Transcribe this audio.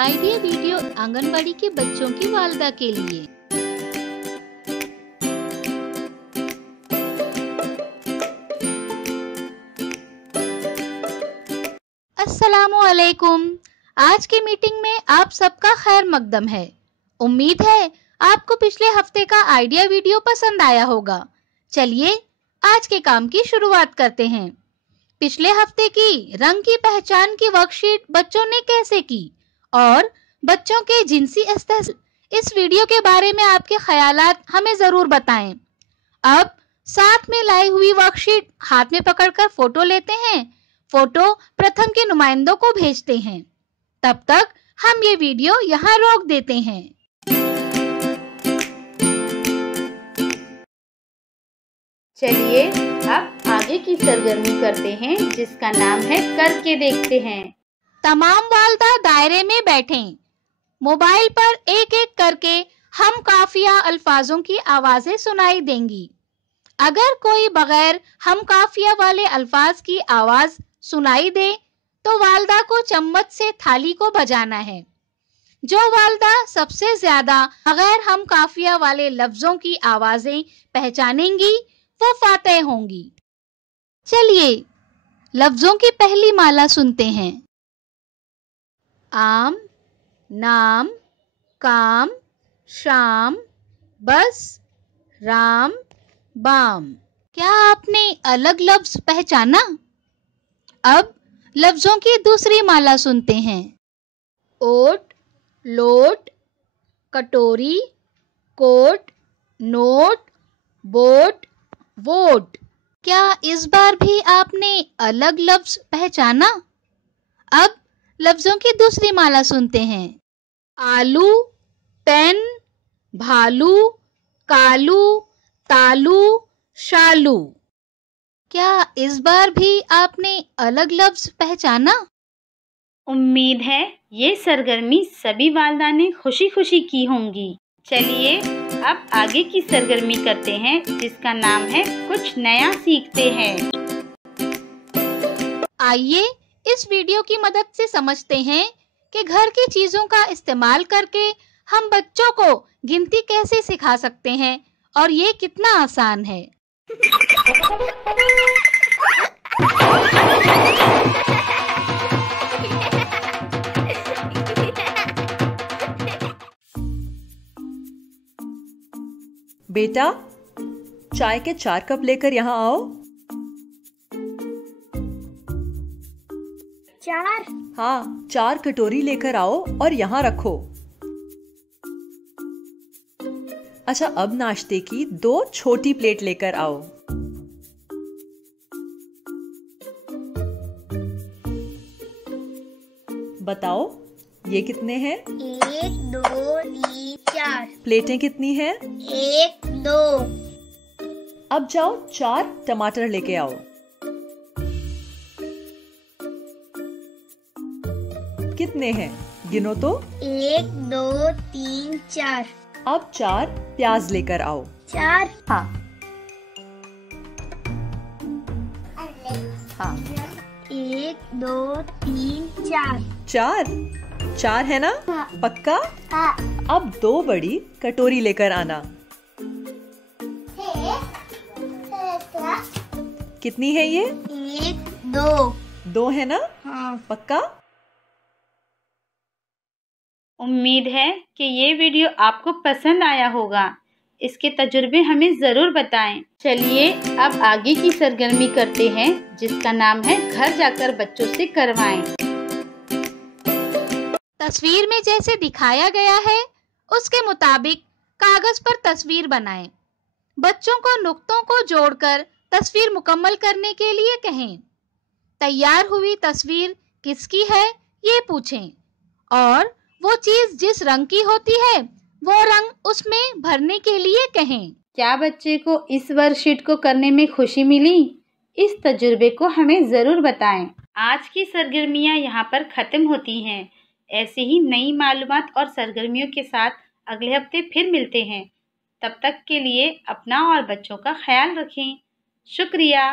Idea video anganwadi के बच्चों की वालिदा के लिए। अस्सलामुअलैकुम। आज की मीटिंग में आप सबका खैर मकदम है। उम्मीद है आपको पिछले हफ्ते का आइडिया वीडियो पसंद आया होगा। चलिए आज के काम की शुरुआत करते हैं। पिछले हफ्ते की रंग की पहचान की वर्कशीट बच्चों ने कैसे की और बच्चों के जिनसी इस्तेमाल, इस वीडियो के बारे में आपके ख्यालात हमें जरूर बताएं। अब साथ में लाई हुई वर्कशीट हाथ में पकड़कर फोटो लेते हैं। फोटो प्रथम के नुमाइंदों को भेजते हैं। तब तक हम ये वीडियो यहाँ रोक देते हैं। चलिए अब आगे की सरगर्मी करते हैं, जिसका नाम है करके देखते हैं। तमाम वालिदा दायरे में बैठें। मोबाइल पर एक एक करके हम काफिया अल्फाजों की आवाजें सुनाई देंगी। अगर कोई बगैर हम काफिया वाले अल्फाज की आवाज सुनाई दे तो वालिदा को चम्मच से थाली को बजाना है। जो वालिदा सबसे ज्यादा बगैर हम काफिया वाले लफ्जों की आवाजें पहचानेंगी वो फातेह होंगी। चलिए लफ्जों की पहली माला सुनते हैं। आम, नाम, काम, शाम, बस, राम, बाम। क्या आपने अलग लफ्ज पहचाना? अब लफ्जों की दूसरी माला सुनते हैं। ओट, लोट, कटोरी, कोट, नोट, बोट, वोट। क्या इस बार भी आपने अलग लफ्ज पहचाना? अब लफ्जों की दूसरी माला सुनते हैं। आलू, पेन, भालू, कालू, तालू, शालू। क्या इस बार भी आपने अलग लफ्ज पहचाना? उम्मीद है ये सरगर्मी सभी वालिदा ने खुशी खुशी की होंगी। चलिए अब आगे की सरगर्मी करते हैं, जिसका नाम है कुछ नया सीखते हैं। आइए इस वीडियो की मदद से समझते हैं कि घर की चीजों का इस्तेमाल करके हम बच्चों को गिनती कैसे सिखा सकते हैं और ये कितना आसान है। बेटा, चाय के 4 कप लेकर यहाँ आओ। 4? हाँ, 4 कटोरी लेकर आओ और यहाँ रखो। अच्छा, अब नाश्ते की 2 छोटी प्लेट लेकर आओ। बताओ ये कितने हैं? 1, 2, 3, 4। प्लेटें कितनी हैं? 1, 2। अब जाओ 4 टमाटर लेके आओ। कितने हैं? गिनो तो। 1, 2, 3, 4। अब 4 प्याज लेकर आओ। 4? हाँ हाँ 1, 2, 3, 4। 4 है ना? हाँ। पक्का? हाँ। अब 2 बड़ी कटोरी लेकर आना। कितनी है ये? 1, 2। 2 है ना? हाँ। पक्का? उम्मीद है कि ये वीडियो आपको पसंद आया होगा। इसके तजुर्बे हमें ज़रूर बताएं। चलिए अब आगे की सरगर्मी करते हैं, जिसका नाम है घर जाकर बच्चों से करवाएं। तस्वीर में जैसे दिखाया गया है उसके मुताबिक कागज पर तस्वीर बनाएं। बच्चों को नुक्तों को जोड़कर तस्वीर मुकम्मल करने के लिए कहें। तैयार हुई तस्वीर किसकी है ये पूछें और वो चीज जिस रंग की होती है वो रंग उसमें भरने के लिए कहें। क्या बच्चे को इस वर्कशीट को करने में खुशी मिली? इस तजुर्बे को हमें ज़रूर बताएं। आज की सरगर्मियां यहाँ पर ख़त्म होती हैं। ऐसे ही नई मालूमात और सरगर्मियों के साथ अगले हफ्ते फिर मिलते हैं। तब तक के लिए अपना और बच्चों का ख्याल रखें। शुक्रिया।